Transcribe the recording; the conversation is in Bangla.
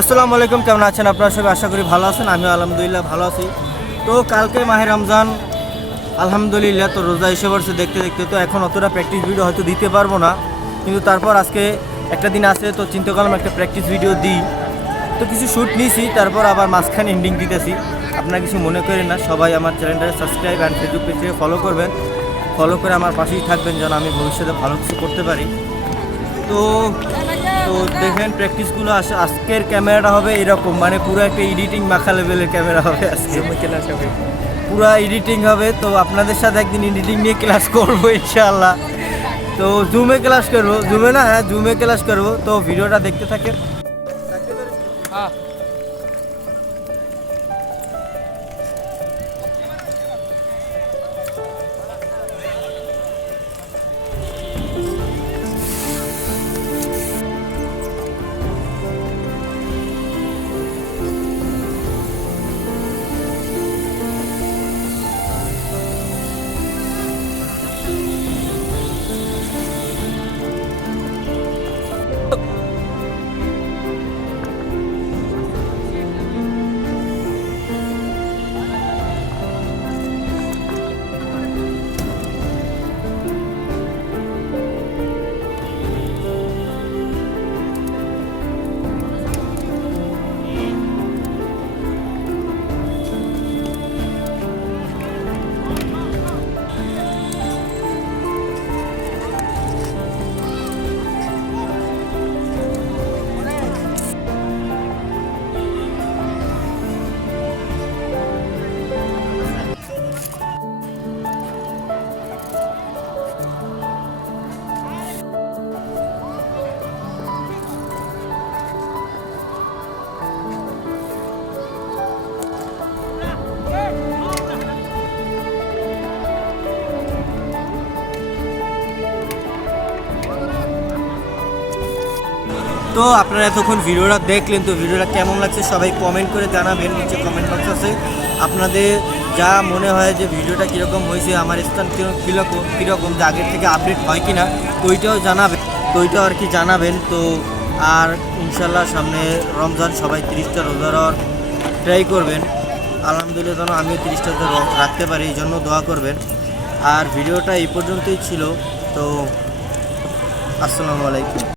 আসসালামু আলাইকুম, কেমন আছেন আপনারা সবাই? আশা করি ভালো আছেন। আমিও আলহামদুলিল্লাহ ভালো আছি। তো কালকে মাহে রমজান, আলহামদুলিল্লাহ। তো রোজা এসে পড়ছে দেখতে দেখতে। তো এখন অতটা প্র্যাকটিস ভিডিও হয়তো দিতে পারবো না, কিন্তু তারপর আজকে একটা দিন আছে, তো চিন্তা করলাম একটা প্র্যাকটিস ভিডিও দিই। তো কিছু শ্যুট নিয়েছি, তারপর আবার মাঝখানে এন্ডিং দিতেছি। আপনারা কিছু মনে করেন না, সবাই আমার চ্যানেলটাকে সাবস্ক্রাইব অ্যান্ড ফেসবুক পেজ থেকে ফলো করবেন। ফলো করে আমার পাশেই থাকবেন যেন আমি ভবিষ্যতে ভালো কিছু করতে পারি। তো তো দেখেন প্র্যাকটিসগুলো আজকের ক্যামেরাটা হবে এরকম, মানে পুরো একটা এডিটিং মাখা লেভেলের ক্যামেরা হবে আজকে। ক্লাস হবে, পুরো এডিটিং হবে। তো আপনাদের সাথে একদিন এডিটিং নিয়ে ক্লাস করবো ইনশাআল্লাহ। তো জুমে ক্লাস করবো, জুমে না, হ্যাঁ জুমে ক্লাস করবো। তো ভিডিওটা দেখতে থাকেন। তো আপনারা এতক্ষণ ভিডিওটা দেখলেন, তো ভিডিওটা কেমন লাগছে সবাই কমেন্ট করে জানাবেন। নিচে কমেন্ট বক্স আছে, আপনাদের যা মনে হয় যে ভিডিওটা কীরকম হয়েছে, আমার স্থান কীরকম, যে আগের থেকে আপডেট হয় কি না, তো ওইটাও জানাবেন। তো ওইটাও আর কি জানাবেন। তো আর ইনশাল্লাহ সামনে রমজান, সবাই 30টা রোজা রাখার ট্রাই করবেন। আলহামদুলিল্লাহ যেন আমিও 30টা রাখতে পারি, এই জন্য দোয়া করবেন। আর ভিডিওটা এই পর্যন্তই ছিল। তো আসসালামু আলাইকুম।